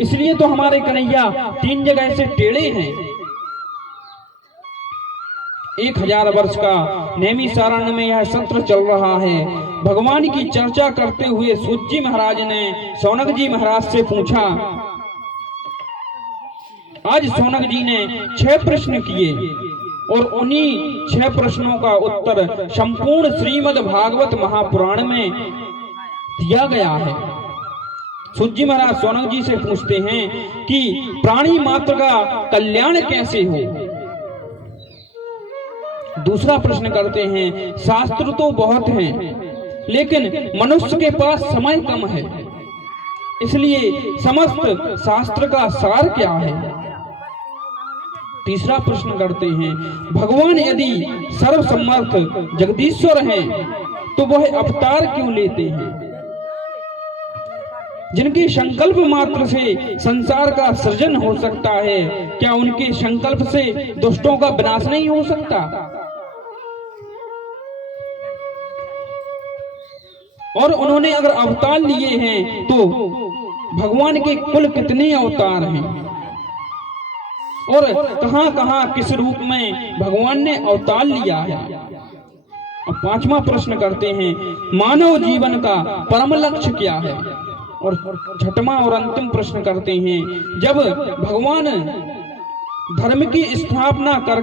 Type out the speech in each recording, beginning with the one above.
इसलिए तो हमारे कन्हैया 3 जगह से टेढ़े हैं। 1000 वर्ष का नैमिषारण्य में यह सत्र चल रहा है। भगवान की चर्चा करते हुए सूत जी महाराज ने शौनक जी महाराज से पूछा। आज शौनक जी ने 6 प्रश्न किए और उन्हीं 6 प्रश्नों का उत्तर संपूर्ण श्रीमद् भागवत महापुराण में दिया गया है। सूत जी महाराज शौनक जी से पूछते हैं कि प्राणी मात्र का कल्याण कैसे हो। दूसरा प्रश्न करते हैं, शास्त्र तो बहुत हैं, लेकिन मनुष्य के पास समय कम है, इसलिए समस्त शास्त्र का सार क्या है। तीसरा प्रश्न करते हैं, भगवान यदि सर्वसमर्थ जगदीश्वर हैं तो वह अवतार क्यों लेते हैं। जिनके संकल्प मात्र से संसार का सृजन हो सकता है, क्या उनके संकल्प से दुष्टों का विनाश नहीं हो सकता। और उन्होंने अगर अवतार लिए हैं तो भगवान के कुल कितने अवतार हैं और कहां कहां किस रूप में भगवान ने अवतार लिया है। अब 5वां प्रश्न करते हैं, मानव जीवन का परम लक्ष्य क्या है। और 6वां और अंतिम प्रश्न करते हैं, जब भगवान धर्म की स्थापना कर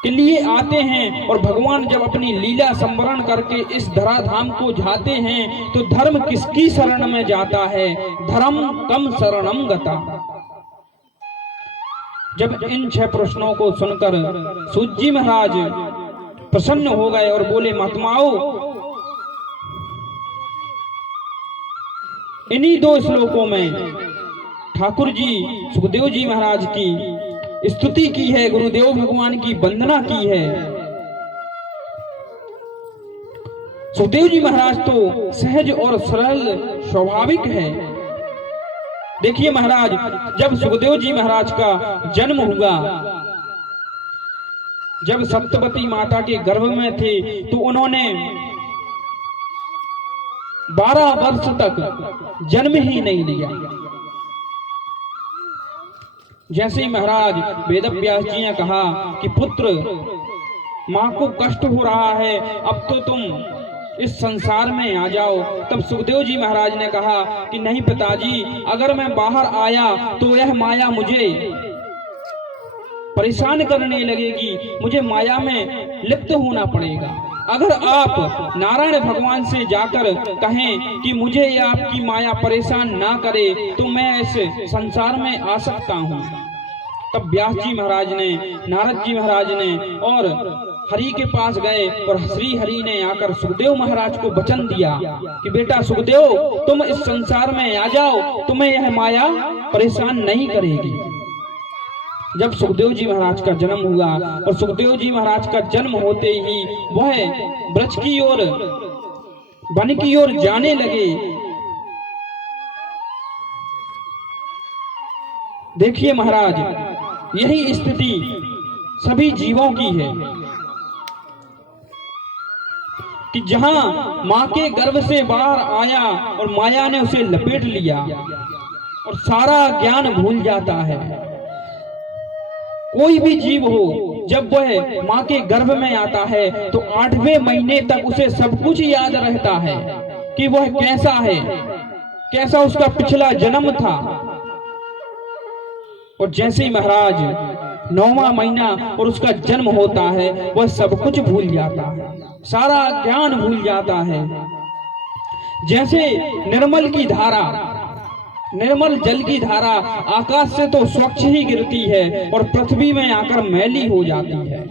के लिए आते हैं और भगवान जब अपनी लीला संवरण करके इस धराधाम को जाते हैं तो धर्म किसकी शरण में जाता है। धर्म कम शरणम गता। जब इन 6 प्रश्नों को सुनकर सूत जी महाराज प्रसन्न हो गए और बोले, महात्माओं, इन्हीं 2 श्लोकों में ठाकुर जी सुखदेव जी महाराज की स्तुति की है, गुरुदेव भगवान की वंदना की है। सुखदेव जी महाराज तो सहज और सरल स्वाभाविक है। देखिए महाराज, जब सुखदेव जी महाराज का जन्म हुआ, जब सत्यवती माता के गर्भ में थे तो उन्होंने 12 वर्ष तक जन्म ही नहीं लिया। जैसे ही महाराज वेदव्यास जी ने कहा कि पुत्र, मां को कष्ट हो रहा है, अब तो तुम इस संसार में आ जाओ, तब सुखदेव जी महाराज ने कहा कि नहीं पिताजी, अगर मैं बाहर आया तो यह माया मुझे परेशान करने लगेगी, मुझे माया में लिप्त होना पड़ेगा। अगर आप नारायण भगवान से जाकर कहें कि मुझे ये आपकी माया परेशान ना करे तो मैं इस संसार में आ सकता हूँ। तब व्यास जी महाराज ने, नारद जी महाराज ने और हरि के पास गए और श्री हरि ने आकर सुखदेव महाराज को वचन दिया कि बेटा सुखदेव, तुम इस संसार में आ जाओ, तुम्हें यह माया परेशान नहीं करेगी। जब सुखदेव जी महाराज का जन्म हुआ और सुखदेव जी महाराज का जन्म होते ही वह ब्रज की ओर, वन की ओर जाने लगे। देखिए महाराज, यही स्थिति सभी जीवों की है कि जहां मां के गर्भ से बाहर आया और माया ने उसे लपेट लिया और सारा ज्ञान भूल जाता है। कोई भी जीव हो, जब वह मां के गर्भ में आता है तो 8वें महीने तक उसे सब कुछ याद रहता है कि वह कैसा है, कैसा उसका पिछला जन्म था। और जैसे ही महाराज 9वां महीना और उसका जन्म होता है, वह सब कुछ भूल जाता है, सारा ज्ञान भूल जाता है। जैसे निर्मल की धारा, निर्मल जल की धारा आकाश से तो स्वच्छ ही गिरती है और पृथ्वी में आकर मैली हो जाती है,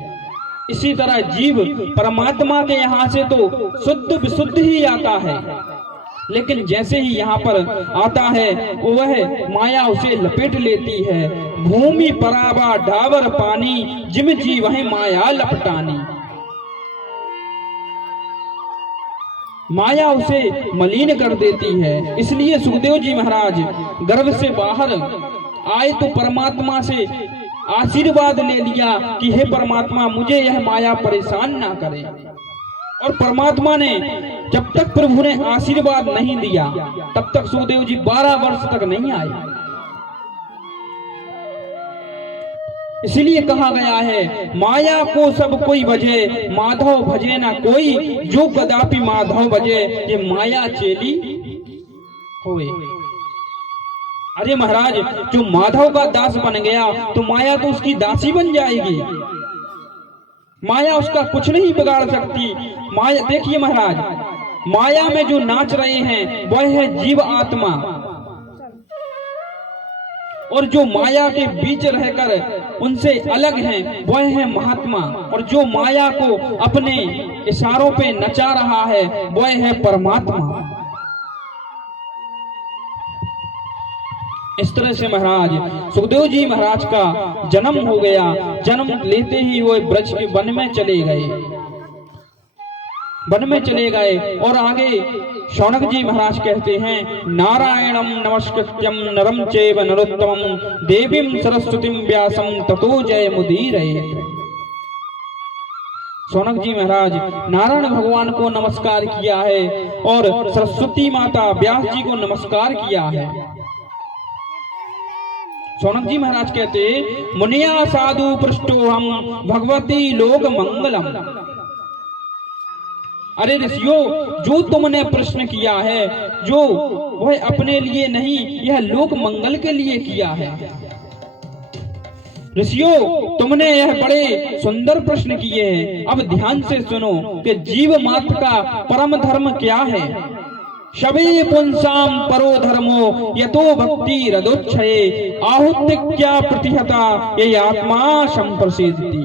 इसी तरह जीव परमात्मा के यहाँ से तो शुद्ध विशुद्ध ही आता है, लेकिन जैसे ही यहाँ पर आता है वह माया उसे लपेट लेती है। भूमि परावा डावर पानी, जिम जी वह माया लपटानी। माया उसे मलिन कर देती है। इसलिए सुखदेव जी महाराज गर्भ से बाहर आए तो परमात्मा से आशीर्वाद ले लिया कि हे परमात्मा, मुझे यह माया परेशान ना करे। और परमात्मा ने जब तक प्रभु ने आशीर्वाद नहीं दिया तब तक सुखदेव जी 12 वर्ष तक नहीं आए। इसलिए कहा गया है, माया को सब कोई भजे, माधव भजे ना कोई, जो कदापि माधव भजे ये माया चेली होए। अरे महाराज, जो माधव का दास बन गया तो माया तो उसकी दासी बन जाएगी। माया उसका कुछ नहीं बिगाड़ सकती। माया, देखिए महाराज, माया में जो नाच रहे हैं वह है जीव आत्मा, और जो माया के बीच रहकर उनसे अलग हैं वह है महात्मा, और जो माया को अपने इशारों पे नचा रहा है वह है परमात्मा। इस तरह से महाराज सुखदेव जी महाराज का जन्म हो गया। जन्म लेते ही वो ब्रज के वन में चले गए और आगे शौनक जी महाराज कहते हैं, नारायणम नमस्कृत्यम नरम चैव नरोत्तमम देवीं सरस्वतीं व्यासं ततो जय मुदीरयेत्। शौनक जी महाराज नारायण भगवान को नमस्कार किया है और सरस्वती माता व्यास जी को नमस्कार किया है। शौनक जी महाराज कहते, मुनिया साधु पृष्ठो हम भगवती लोक मंगलम। अरे ऋषियों, जो तुमने प्रश्न किया है जो वह अपने लिए नहीं, यह लोक मंगल के लिए किया है। ऋषियों, तुमने यह बड़े सुंदर प्रश्न किए हैं। अब ध्यान से सुनो कि जीव मात्र का परम धर्म क्या है। शबे पुंसाम परो धर्मो यतो भक्ति रदोच्छये आहुतिक्या प्रतिहता ये आत्मा संप्रसिद्धि।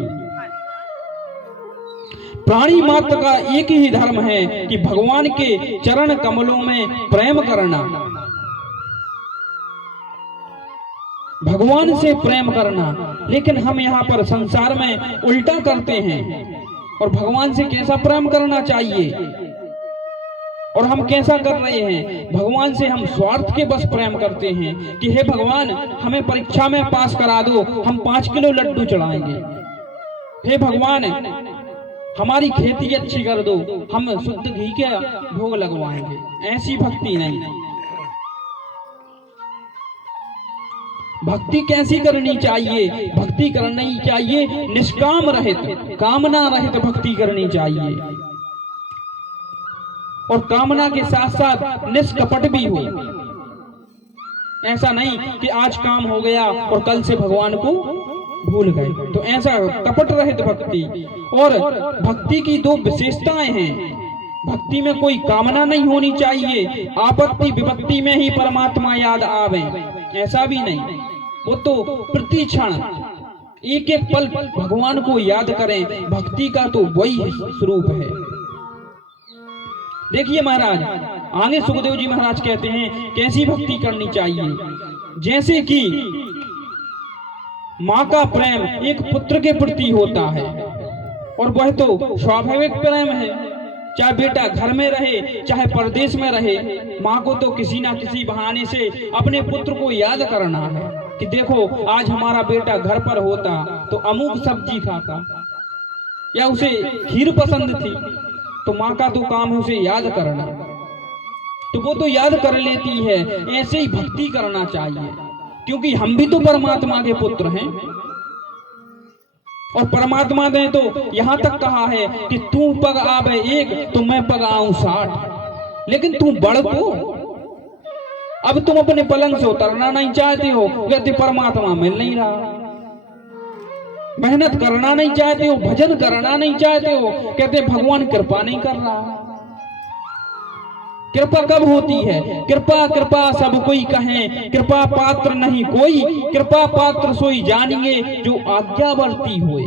प्राणी मात्र का एक ही धर्म है कि भगवान के चरण कमलों में प्रेम करना, भगवान से प्रेम करना। लेकिन हम यहाँ पर संसार में उल्टा करते हैं। और भगवान से कैसा प्रेम करना चाहिए और हम कैसा कर रहे हैं? भगवान से हम स्वार्थ के बस प्रेम करते हैं कि हे भगवान, हमें परीक्षा में पास करा दो, हम 5 किलो लड्डू चढ़ाएंगे। हे भगवान, हमारी खेती अच्छी कर दो, हम शुद्ध घी के भोग लगवाएंगे। ऐसी भक्ति नहीं। भक्ति कैसी करनी चाहिए? भक्ति करनी चाहिए निष्काम रहित, कामना रहित भक्ति करनी चाहिए, और कामना के साथ साथ निष्कपट भी हो। ऐसा नहीं कि आज काम हो गया और कल से भगवान को भूल गए, तो ऐसा कपट रहित भक्ति। और भक्ति की 2 विशेषताएं हैं। भक्ति में कोई कामना नहीं होनी चाहिए, आपत्ति विपत्ति में ही परमात्मा याद आवे, ऐसा भी नहीं। वो तो प्रति क्षण एक एक पल भगवान को याद करें। भक्ति का तो वही स्वरूप है। देखिए महाराज, आगे सुखदेव जी महाराज कहते हैं कैसी भक्ति करनी चाहिए। जैसे कि माँ का प्रेम एक पुत्र के प्रति होता है, और वह तो स्वाभाविक प्रेम है। चाहे बेटा घर में रहे चाहे परदेश में रहे, माँ को तो किसी ना किसी बहाने से अपने पुत्र को याद करना है कि देखो, आज हमारा बेटा घर पर होता तो अमुक सब्जी खाता, या उसे खीर पसंद थी, तो माँ का तो काम है उसे याद करना, तो वो तो याद कर लेती है। ऐसे ही भक्ति करना चाहिए, क्योंकि हम भी तो परमात्मा के पुत्र हैं। और परमात्मा ने तो यहां तक कहा है कि तू पग आवे 1 तो मैं पग आऊं 60। लेकिन तू बढ़ तो, अब तुम अपने पलंग से उतरना नहीं चाहते हो, कहते परमात्मा मिल नहीं रहा। मेहनत करना नहीं चाहते हो, भजन करना नहीं चाहते हो, कहते भगवान कृपा नहीं कर रहा। कृपा कब होती है? कृपा कृपा सब कोई कहे, कृपा पात्र नहीं कोई, कृपा पात्र सोई जानिए जो आज्ञावर्ती हुए।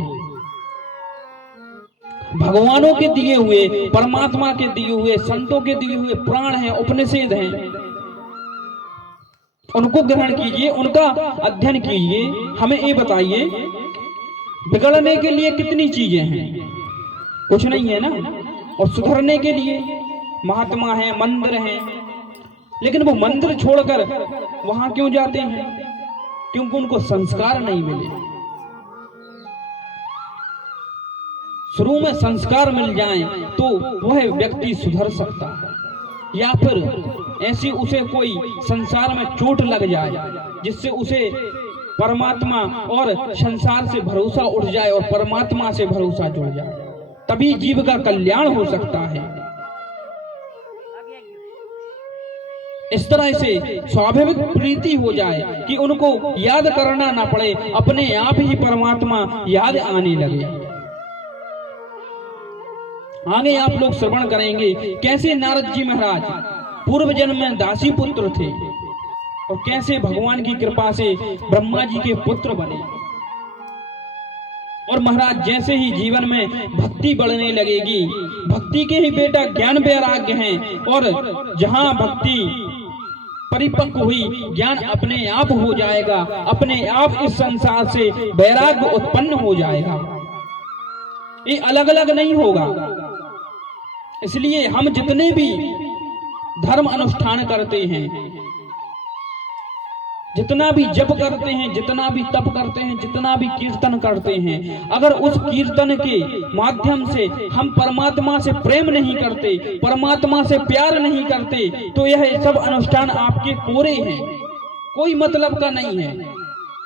भगवानों के दिए हुए, परमात्मा के दिए हुए, संतों के दिए हुए प्राण हैं, उपनिषद हैं, उनको ग्रहण कीजिए, उनका अध्ययन कीजिए। हमें ये बताइए, बिगड़ने के लिए कितनी चीजें हैं? कुछ नहीं है ना। और सुधरने के लिए महात्मा है, मंदिर है, लेकिन वो मंदिर छोड़कर वहां क्यों जाते हैं? क्योंकि उनको संस्कार नहीं मिले। शुरू में संस्कार मिल जाएं तो वह व्यक्ति सुधर सकता है, या फिर ऐसी उसे कोई संसार में चोट लग जाए जिससे उसे परमात्मा और संसार से भरोसा उठ जाए और परमात्मा से भरोसा जुड़ जाए, तभी जीव का कल्याण हो सकता है। इस तरह से स्वाभाविक प्रीति हो जाए कि उनको याद करना ना पड़े, अपने आप ही परमात्मा याद आने लगे। आगे आप लोग श्रवण करेंगे कैसे नारद जी महाराज पूर्व जन्म में दासी पुत्र थे और कैसे भगवान की कृपा से ब्रह्मा जी के पुत्र बने। और महाराज जैसे ही जीवन में भक्ति बढ़ने लगेगी, भक्ति के ही बेटा ज्ञान वैराग्य हैं, और जहां भक्ति परिपक्व हुई, ज्ञान अपने आप हो जाएगा, अपने आप इस संसार से वैराग्य उत्पन्न हो जाएगा, ये अलग अलग नहीं होगा। इसलिए हम जितने भी धर्म अनुष्ठान करते हैं, जितना भी जप करते हैं, जितना भी तप करते हैं, जितना भी कीर्तन करते हैं, अगर उस कीर्तन के माध्यम से हम परमात्मा से प्रेम नहीं करते, परमात्मा से प्यार नहीं करते, तो यह सब अनुष्ठान आपके कोरे हैं, कोई मतलब का नहीं है।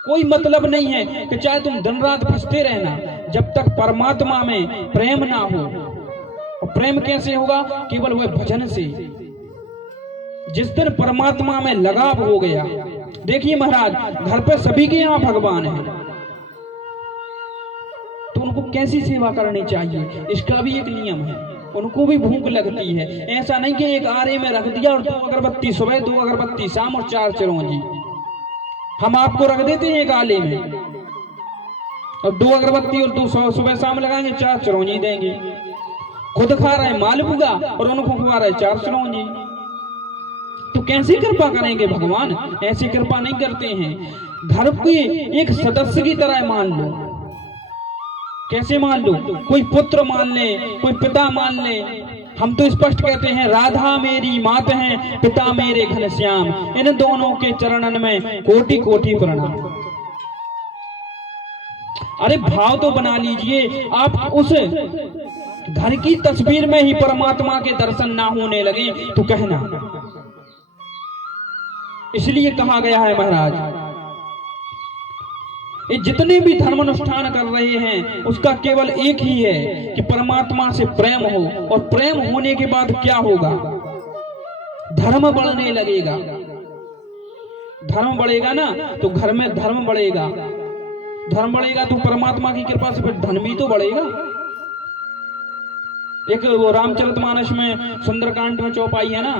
कोई मतलब नहीं है कि चाहे तुम दिन रात भजते रहना, जब तक परमात्मा में प्रेम ना हो। और प्रेम कैसे होगा? केवल वह भजन से। जिस दिन परमात्मा में लगाव हो गया, देखिए महाराज घर पे सभी के यहाँ भगवान है, तो उनको कैसी सेवा करनी चाहिए, इसका भी एक नियम है। उनको भी भूख लगती है, ऐसा नहीं कि एक आरे में रख दिया और 2 अगरबत्ती सुबह, 2 अगरबत्ती शाम और 4 चिरौंजी हम आपको रख देते हैं एक आले में, और 2 अगरबत्ती और 2 सुबह शाम लगाएंगे, 4 चिरौंजी देंगे। खुद खा रहे मालपुआ और उनको खवा रहे 4 चिरौंजी, तो कैसी कृपा करेंगे भगवान? ऐसी कृपा नहीं करते हैं। घर के एक सदस्य की तरह मान लो। कैसे मान लो? कोई पुत्र मान ले, कोई पिता मान ले। हम तो स्पष्ट कहते हैं राधा मेरी मात है, पिता मेरे घनश्याम, इन दोनों के चरणन में कोटि कोटि प्रणाम। अरे भाव तो बना लीजिए, आप उस घर की तस्वीर में ही परमात्मा के दर्शन ना होने लगे तो कहना। इसलिए कहा गया है महाराज, ये जितने भी धर्म अनुष्ठान कर रहे हैं उसका केवल एक ही है कि परमात्मा से प्रेम हो, और प्रेम होने के बाद क्या होगा? धर्म बढ़ने लगेगा। धर्म बढ़ेगा ना तो घर में धर्म बढ़ेगा, धर्म बढ़ेगा तो परमात्मा की कृपा से फिर धन भी तो बढ़ेगा। एक वो रामचरितमानस में सुंदरकांड में चौपाई है ना,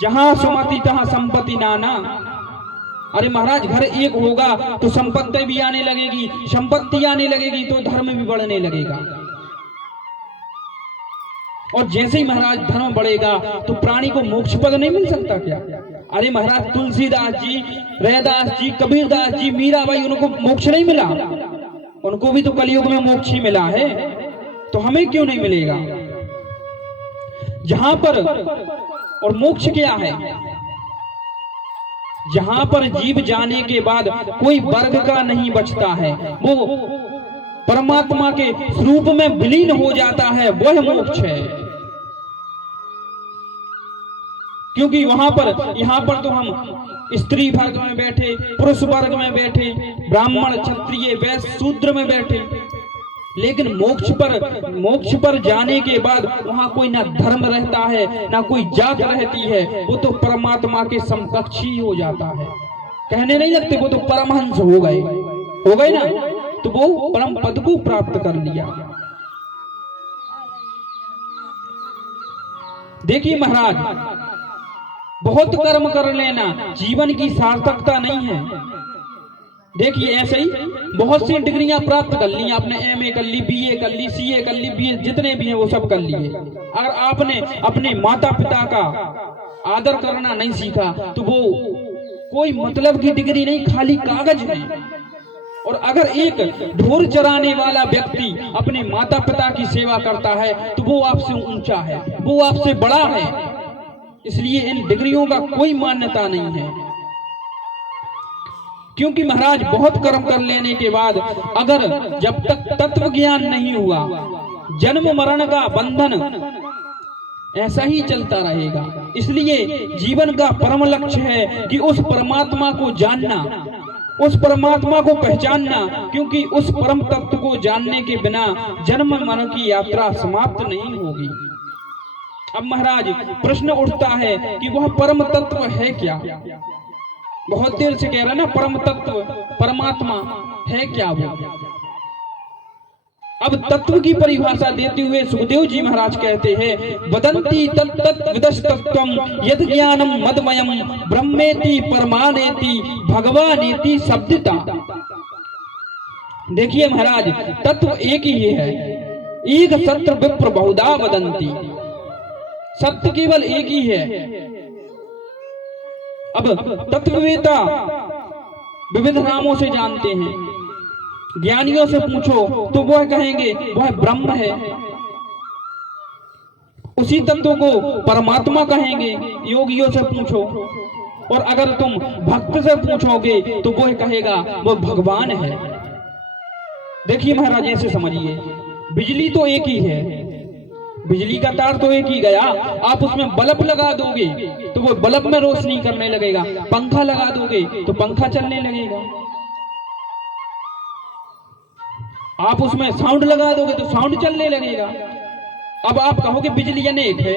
जहां सुमति तहां संपत्ति नाना। अरे महाराज घर एक होगा तो संपत्ति भी आने लगेगी, संपत्ति आने लगेगी तो धर्म भी बढ़ने लगेगा। और जैसे ही महाराज धर्म बढ़ेगा तो प्राणी को मोक्ष पद नहीं मिल सकता क्या? अरे महाराज तुलसीदास जी, रैदास जी, कबीरदास जी, मीराबाई, उनको मोक्ष नहीं मिला? उनको भी तो कलयुग में मोक्ष ही मिला है, तो हमें क्यों नहीं मिलेगा? जहां पर, और मोक्ष क्या है? जहां पर जीव जाने के बाद कोई वर्ग का नहीं बचता है, वो परमात्मा के स्वरूप में विलीन हो जाता है, वह मोक्ष है। क्योंकि वहां पर, यहां पर तो हम स्त्री वर्ग में बैठे, पुरुष वर्ग में बैठे, ब्राह्मण, क्षत्रिय, वैश्य, शूद्र में बैठे, लेकिन मोक्ष पर जाने के बाद वहां कोई ना धर्म रहता है, ना कोई जात रहती है, वो तो परमात्मा के समकक्ष ही हो जाता है। कहने नहीं लगते वो तो परमहंस हो गए ना, तो वो परम पद को प्राप्त कर लिया। देखिए महाराज, बहुत कर्म कर लेना जीवन की सार्थकता नहीं है। देखिए ऐसे ही बहुत सी डिग्रियां प्राप्त कर ली आपने, एमए कर ली, बीए कर ली, सीए कर ली, बीए जितने भी हैं वो सब कर लिए। अगर आपने अपने माता पिता का आदर करना नहीं सीखा तो वो कोई मतलब की डिग्री नहीं, खाली कागज है। और अगर एक ढोर चराने वाला व्यक्ति अपने माता पिता की सेवा करता है तो वो आपसे ऊंचा है, वो आपसे बड़ा है। इसलिए इन डिग्रियों का कोई मान्यता नहीं है। क्योंकि महाराज बहुत कर्म कर लेने के बाद अगर जब तक तत्व ज्ञान नहीं हुआ, जन्म मरण का बंधन ऐसा ही चलता रहेगा। इसलिए जीवन का परम लक्ष्य है कि उस परमात्मा को जानना, उस परमात्मा को पहचानना, क्योंकि उस परम तत्व को जानने के बिना जन्म मरण की यात्रा समाप्त नहीं होगी। अब महाराज प्रश्न उठता है कि वह परम तत्व है क्या? बहुत देर से कह रहा ना, परम तत्व परमात्मा है क्या वो? अब तत्व की परिभाषा देते हुए सुखदेव जी महाराज कहते हैं, वदंती तत्तत् विदस्तत्वम यद ज्ञानम मदमयम ब्रह्मेति परमानेति भगवानेति शब्दता। देखिए महाराज, तत्व एक ही है, एक सत्र विप्र बहुधा वदंती, सत्य केवल एक ही है। अब तत्ववेता विविध नामों से जानते हैं, ज्ञानियों से पूछो तो वह कहेंगे वह ब्रह्म है, उसी तत्व को परमात्मा कहेंगे। योगियों से पूछो, और अगर तुम भक्त से पूछोगे तो वह कहेगा वो भगवान है। देखिए महाराज, ऐसे समझिए, बिजली तो एक ही है, बिजली का तार तो एक ही गया, आप उसमें बल्ब लगा दोगे तो वो बल्ब में रोशनी करने लगेगा, पंखा लगा दोगे तो पंखा चलने लगेगा, आप उसमें साउंड लगा दोगे तो साउंड चलने लगेगा। अब आप कहोगे बिजली अनेक है,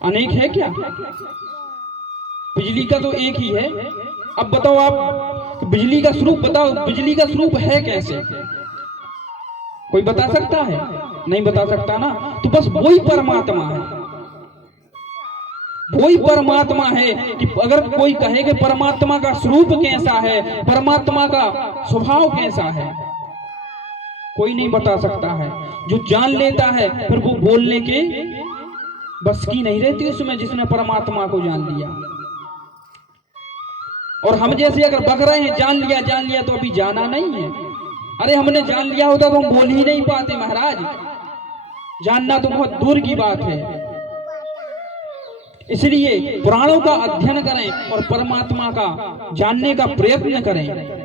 अनेक है क्या? बिजली का तो एक ही है। अब बताओ आप, बिजली का स्वरूप बताओ, बिजली का स्वरूप है कैसे? कोई बता सकता है? नहीं बता सकता ना। तो बस वही परमात्मा है, वही परमात्मा है। कि अगर कोई कहे कि परमात्मा का स्वरूप कैसा है, परमात्मा का स्वभाव कैसा है, कोई नहीं बता सकता है। जो जान लेता है फिर वो बोलने के बस की नहीं रहती उसमें, जिसने परमात्मा को जान लिया। और हम जैसे अगर बक रहे हैं, जान लिया तो अभी जाना नहीं है। अरे हमने जान लिया होता तो हम बोल ही नहीं पाते महाराज, जानना तो बहुत दूर की बात है। इसलिए पुराणों का अध्ययन करें और परमात्मा का जानने का प्रयत्न करें।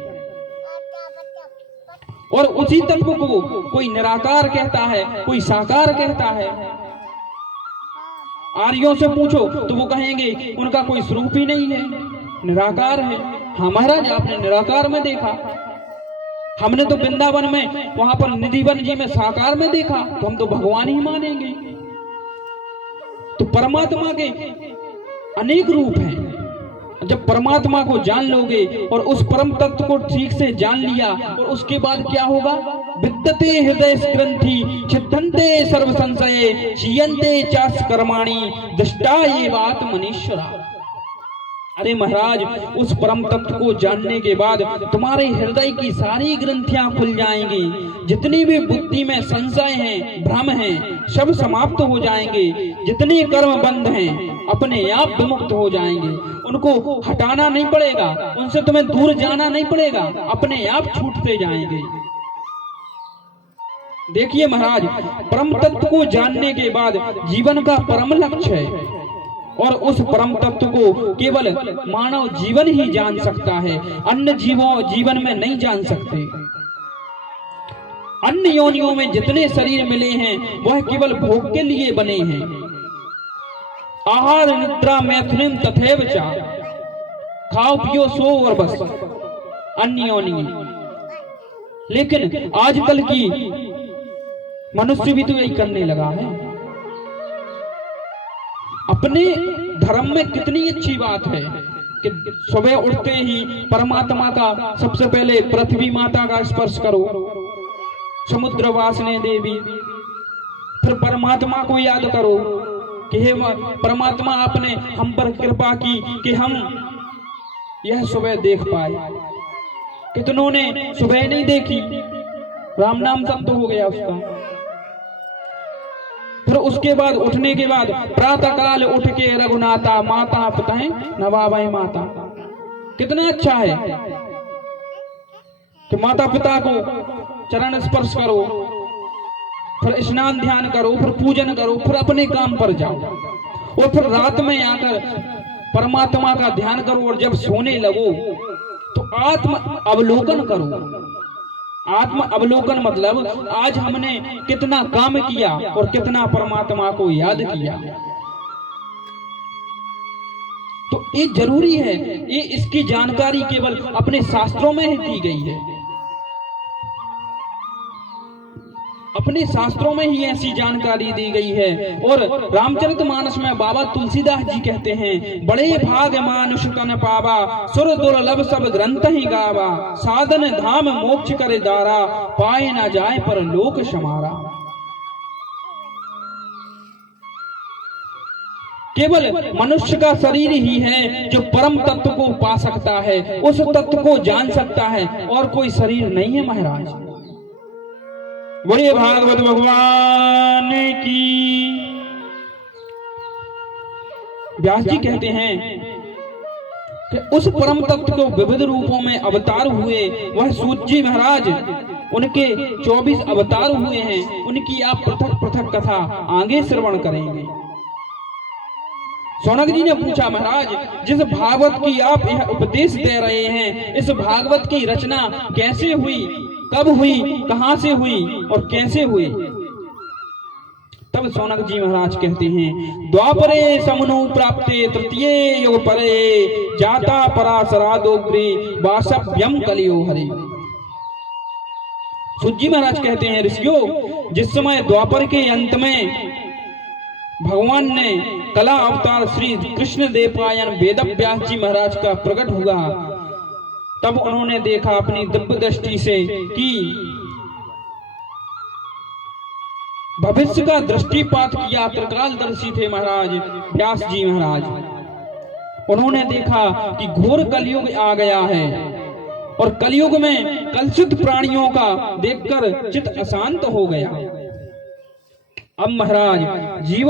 और उसी तत्व को कोई निराकार कहता है, कोई साकार कहता है। आर्यों से पूछो तो वो कहेंगे उनका कोई स्वरूप ही नहीं है, निराकार है। हाँ महाराज, आपने निराकार में देखा, हमने तो वृंदावन में वहां पर निधिवन जी में साकार में देखा, तो हम तो भगवान ही मानेंगे। तो परमात्मा के अनेक रूप हैं। जब परमात्मा को जान लोगे और उस परम तत्व को ठीक से जान लिया, और उसके बाद क्या होगा? विद्यते हृदय ग्रंथि छिद्यन्ते सर्व संशय क्षीयन्ते चास कर्माणि दृष्टा एवात्मनीश्वरा। अरे महाराज, उस परम तत्व को जानने के बाद तुम्हारे हृदय की सारी ग्रंथियां खुल जाएंगी, जितनी भी बुद्धि में संशय हैं, भ्रम हैं, सब समाप्त हो जाएंगे। जितने कर्म बंध हैं अपने आप विमुक्त हो जाएंगे, उनको हटाना नहीं पड़ेगा, उनसे तुम्हें दूर जाना नहीं पड़ेगा, अपने आप छूटते जाएंगे। देखिए महाराज, परम तत्व को जानने के बाद जीवन का परम लक्ष्य है, और उस परम तत्व को केवल मानव जीवन ही जान सकता है, अन्य जीवों जीवन में नहीं जान सकते। अन्य योनियों में जितने शरीर मिले हैं वह केवल भोग के लिए बने हैं। आहार निद्रा मैथुन तथैव च, खाओ पियो सो और बस, अन्य योनि। लेकिन आजकल की मनुष्य भी तो यही करने लगा है। अपने धर्म में कितनी अच्छी बात है कि सुबह उठते ही परमात्मा का सबसे पहले पृथ्वी माता का स्पर्श करो, समुद्र वासने देवी, फिर परमात्मा को याद करो कि हे परमात्मा, आपने हम पर कृपा की कि हम यह सुबह देख पाए। कितनों ने सुबह नहीं देखी, राम नाम सब तो हो गया उसका। फिर उसके बाद उठने के बाद प्रातः काल उठ के रघुनाथा माता पिता नवाबाई माता, कितना अच्छा है कि माता पिता को चरण स्पर्श करो, फिर स्नान ध्यान करो, फिर पूजन करो, फिर अपने काम पर जाओ, और फिर रात में आकर परमात्मा का ध्यान करो। और जब सोने लगो तो आत्म अवलोकन करो। आत्म अवलोकन मतलब आज हमने कितना काम किया और कितना परमात्मा को याद किया। तो ये जरूरी है, ये इसकी जानकारी केवल अपने शास्त्रों में ही दी गई है। अपने शास्त्रों में ही ऐसी जानकारी दी गई है। और रामचरितमानस में बाबा तुलसीदास जी कहते हैं, बड़े भाग मानुष तन पावा, सुर दुर्लभ सब ग्रंथ ही गावा, साधन धाम मोक्ष करे दारा, पाए ना जाए पर लोक समारा। केवल मनुष्य का शरीर ही है जो परम तत्व को पा सकता है, उस तत्व को जान सकता है, और कोई शरीर नहीं है महाराज। बोलिए भागवत भगवान की। व्यास जी कहते हैं कि उस परम तत्व को विविध रूपों में अवतार हुए वह सूत जी महाराज, उनके 24 अवतार हुए हैं। उनकी आप पृथक पृथक कथा आगे श्रवण करेंगे। सौनक जी ने पूछा, महाराज जिस भागवत की आप यह उपदेश दे रहे हैं, इस भागवत की रचना कैसे हुई, कब हुई, कहां से हुई और कैसे हुई? तब सौनक जी महाराज कहते हैं, द्वापरे समनु प्राप्ते तृतीये युग परे, जाता पराशरादोग्रे वासव्यम कलियो हरे। सूत जी महाराज कहते हैं, ऋषियों जिस समय द्वापर के अंत में भगवान ने कला अवतार श्री कृष्ण देवपायन वेद व्यास जी महाराज का प्रकट हुआ, तब उन्होंने देखा अपनी दिव्य दृष्टि से कि भविष्य का दृष्टिपात किया। त्रिकालदर्शी थे महाराज व्यास जी महाराज। उन्होंने देखा कि घोर कलयुग आ गया है और कलयुग में कलुषित प्राणियों का देखकर चित्त अशांत हो गया। अब महाराज जीवों